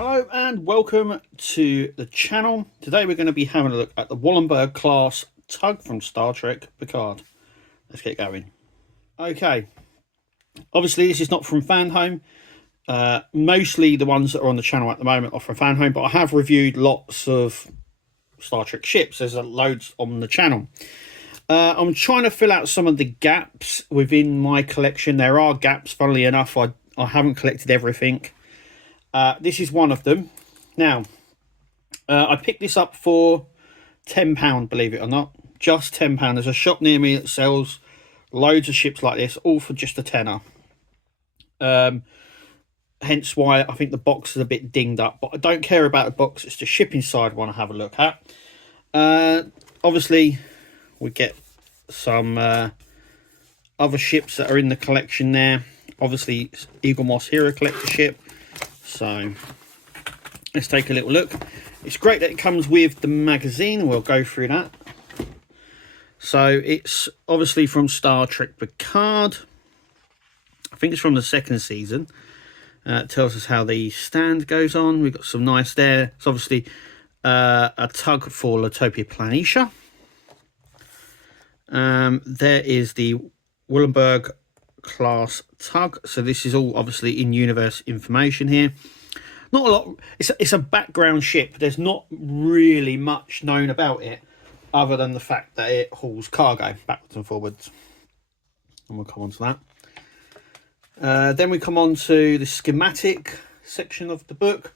Hello and welcome to the channel. Today we're going to be having a look at the Wallenberg class tug from Star Trek Picard. Let's get going. Okay, obviously this is not from Fan Home. Mostly the ones that are on the channel at the moment are from Fan Home, but I have reviewed lots of Star Trek ships. There's loads on the channel. I'm trying to fill out some of the gaps within my collection. There are gaps, funnily enough. I haven't collected everything. This is one of them. Now, I picked this up for £10, believe it or not. Just £10. There's a shop near me that sells loads of ships like this, all for just a tenner. Hence why I think the box is a bit dinged up. But I don't care about the box. It's the shipping side I want to have a look at. Obviously, we get some other ships that are in the collection there. Obviously, Eagle Moss Hero Collector ship. So let's take a little look. It's great that it comes with the magazine. We'll go through that. So it's obviously from Star Trek Picard. I think it's from the second season. It tells us how the stand goes on. We've got some nice there. It's obviously a tug for Latopia Planitia. There is the Wallenberg class tug. So this is all obviously in universe information here. Not a lot. It's a background ship. There's not really much known about it other than the fact that it hauls cargo backwards and forwards, and we'll come on to that. Then we come on to the schematic section of the book,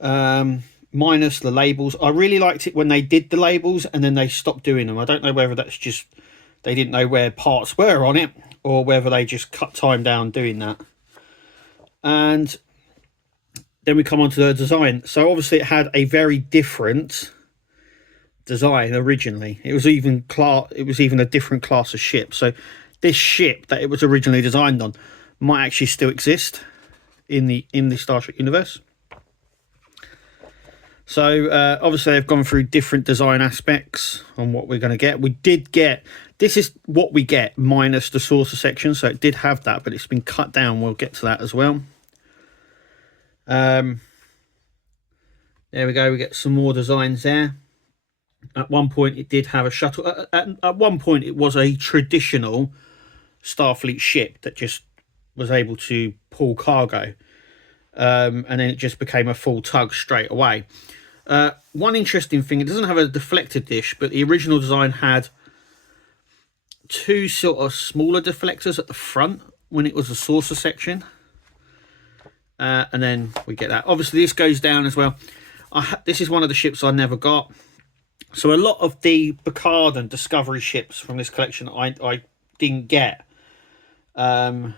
minus the labels. I really liked it when they did the labels and then they stopped doing them. I don't know whether that's just they didn't know where parts were on it, or whether they just cut time down doing that. And then we come on to the design. So obviously it had a very different design originally. It was even a different class of ship. So this ship that it was originally designed on might actually still exist in the Star Trek universe. So obviously they've gone through different design aspects on what we're going to get. We did get, this is what we get minus the saucer section. So it did have that, but it's been cut down. We'll get to that as well. There we go. We get some more designs there. At one point it did have a shuttle. At one point it was a traditional Starfleet ship that just was able to pull cargo. And then it just became a full tug straight away. One interesting thing, it doesn't have a deflector dish, but the original design had two sort of smaller deflectors at the front when it was a saucer section. And then we get that. Obviously this goes down as well. This is one of the ships I never got. So a lot of the Picard and Discovery ships from this collection I didn't get. So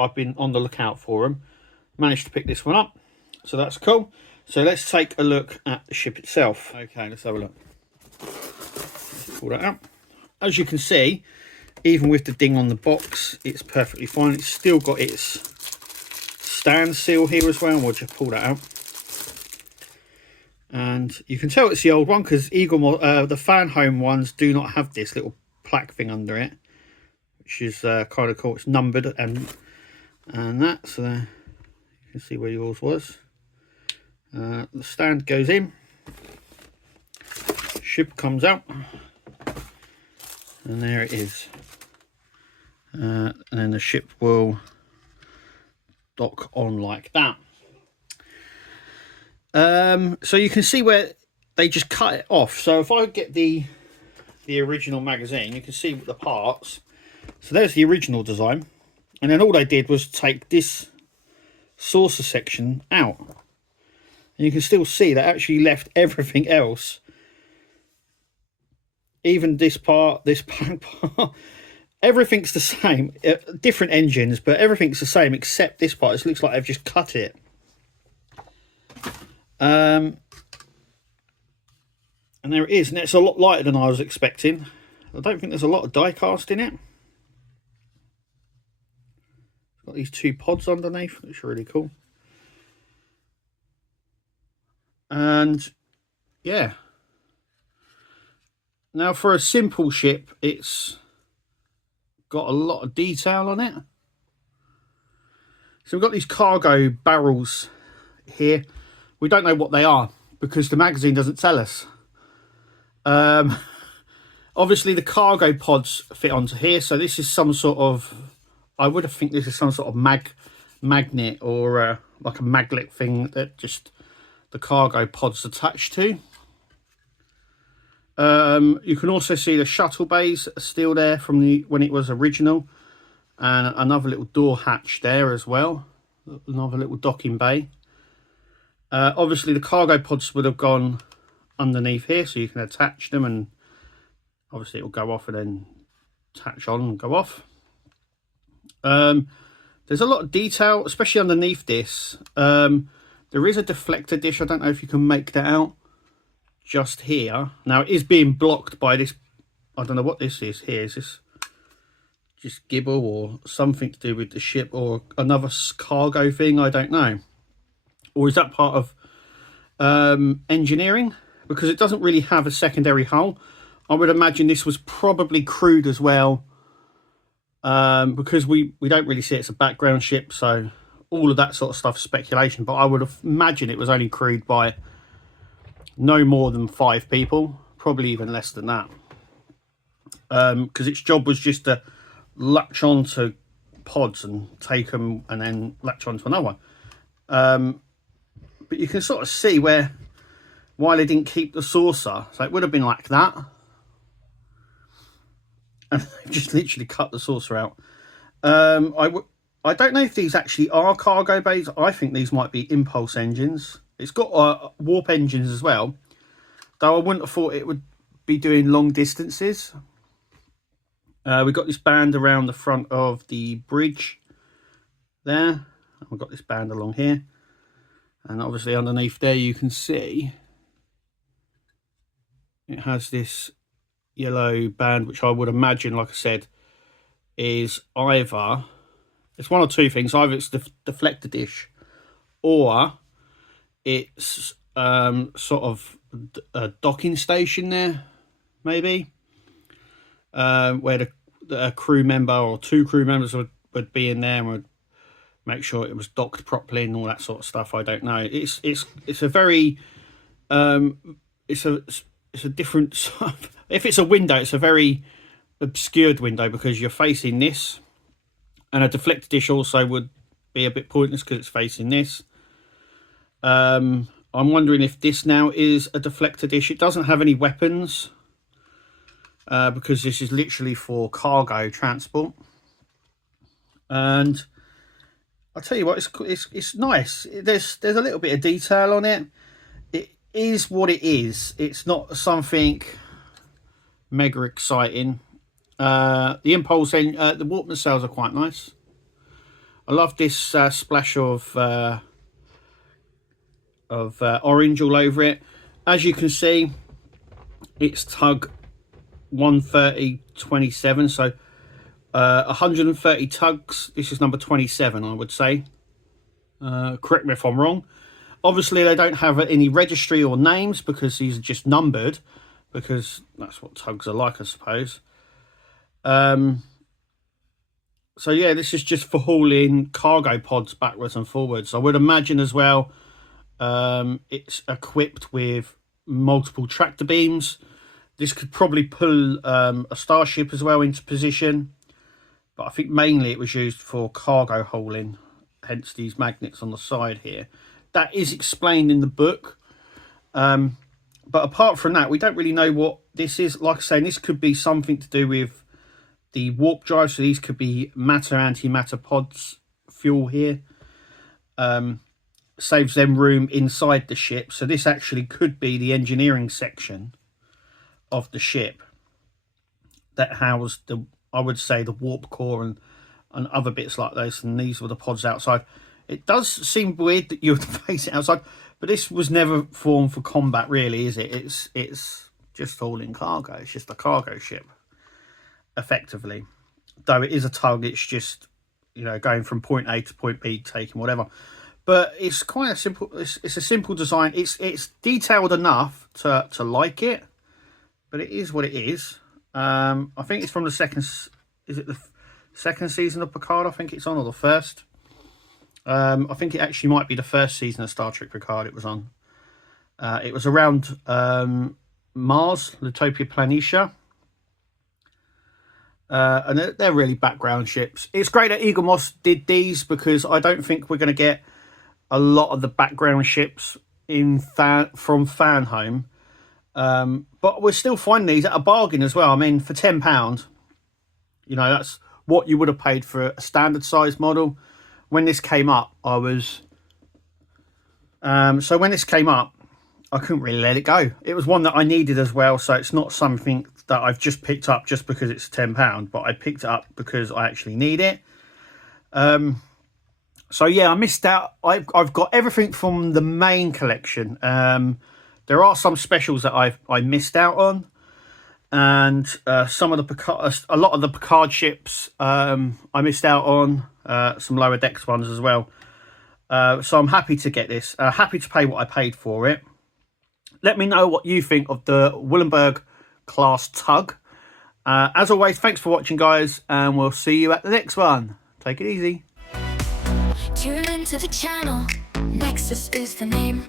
I've been on the lookout for them. Managed to pick this one up, so that's cool. So let's take a look at the ship itself. Okay, let's have a look. Let's pull that out. As you can see, even with the ding on the box, it's perfectly fine. It's still got its stand seal here as well. We'll just pull that out, and you can tell it's the old one because the Fan Home ones do not have this little plaque thing under it, which is kind of cool. It's numbered and that, so there. You can see where yours was. The stand goes in, ship comes out, and there it is. And then the ship will dock on like that. So you can see where they just cut it off. So if I get the original magazine, you can see the parts. So there's the original design, and then all they did was take this saucer section out, and you can still see they actually left everything else, even this part, this back part, everything's the same. Different engines, but everything's the same except this part. It looks like they've just cut it. And there it is, and it's a lot lighter than I was expecting. I don't think there's a lot of die cast in it. Got these two pods underneath, which are really cool. And yeah, now for a simple ship, it's got a lot of detail on it. So we've got these cargo barrels here. We don't know what they are because the magazine doesn't tell us. Obviously, the cargo pods fit onto here, so this is some sort of, I would have think this is some sort of magnet or like a magnet thing that just the cargo pods attached to. You can also see the shuttle bays are still there from when it was original, and another little door hatch there as well, another little docking bay. Obviously the cargo pods would have gone underneath here, so you can attach them, and obviously it will go off and then attach on and go off. There's a lot of detail, especially underneath this. There is a deflector dish. I don't know if you can make that out just here. Now it is being blocked by this, I don't know what this is here. Is this just gibble or something to do with the ship or another cargo thing? I don't know. Or is that part of engineering? Because it doesn't really have a secondary hull. I would imagine this was probably crewed as well, because we don't really see it's a background ship, so all of that sort of stuff is speculation. But I would imagine it was only crewed by no more than 5 people, probably even less than that, because its job was just to latch onto pods and take them and then latch onto another one. But you can sort of see why they didn't keep the saucer. So it would have been like that, and they've just literally cut the saucer out. I don't know if these actually are cargo bays. I think these might be impulse engines. It's got warp engines as well, though I wouldn't have thought it would be doing long distances. We've got this band around the front of the bridge there. We've got this band along here, and obviously underneath there you can see it has this yellow band, which I would imagine, like I said, is either, it's one or two things. Either it's the deflector dish, or it's sort of a docking station there, maybe, where the crew member or 2 crew members would be in there and would make sure it was docked properly and all that sort of stuff. I don't know. It's a very it's a different sort of, if it's a window, it's a very obscured window because you're facing this, and a deflector dish also would be a bit pointless because it's facing this. I'm wondering if this now is a deflector dish. It doesn't have any weapons, because this is literally for cargo transport. And I'll tell you what, it's nice. There's a little bit of detail on it. It is what it is. It's not something mega exciting. The impulse and the warp nacelles are quite nice. I love this splash of orange all over it. As you can see, it's tug 130-27, so 130 tugs. This is number 27, I would say. Correct me if I'm wrong. Obviously they don't have any registry or names because these are just numbered, because that's what tugs are like, I suppose. So yeah, this is just for hauling cargo pods backwards and forwards. I would imagine as well it's equipped with multiple tractor beams. This could probably pull a Starship as well into position, but I think mainly it was used for cargo hauling, hence these magnets on the side here. That is explained in the book, but apart from that, we don't really know what this is. Like I say, this could be something to do with the warp drive, so these could be matter, antimatter pods, fuel here. Saves them room inside the ship, so this actually could be the engineering section of the ship that housed the, I would say, the warp core and other bits like this, and these were the pods outside. It does seem weird that you would face it outside, but this was never formed for combat, really, is it? It's just hauling cargo. It's just a cargo ship, effectively. Though it is a tug, it's just, you know, going from point A to point B, taking whatever. But it's quite a simple. It's a simple design. It's detailed enough to like it, but it is what it is. I think it's from the second. Is it the second season of Picard? I think it's on, or the first. I think it actually might be the first season of Star Trek Picard it was on. It was around Mars, Lutopia Planitia. And they're really background ships. It's great that Eagle Moss did these, because I don't think we're going to get a lot of the background ships from Fan Home. But we're still finding these at a bargain as well. I mean, for £10, you know, that's what you would have paid for a standard size model. When this came up, I was... so when this came up, I couldn't really let it go. It was one that I needed as well, so it's not something that I've just picked up just because it's £10, but I picked it up because I actually need it. So yeah, I missed out. I've got everything from the main collection. There are some specials that I missed out on, and some of the Picard, a lot of the Picard ships I missed out on. Some lower decks ones as well. So I'm happy to get this. Happy to pay what I paid for it. Let me know what you think of the Wallenberg class tug. As always, thanks for watching, guys, and we'll see you at the next one. Take it easy. Tune into the channel, Nexus is the name.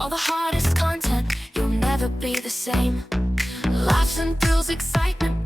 All the hottest content, you'll never be the same. Laughs and thrills, excitement,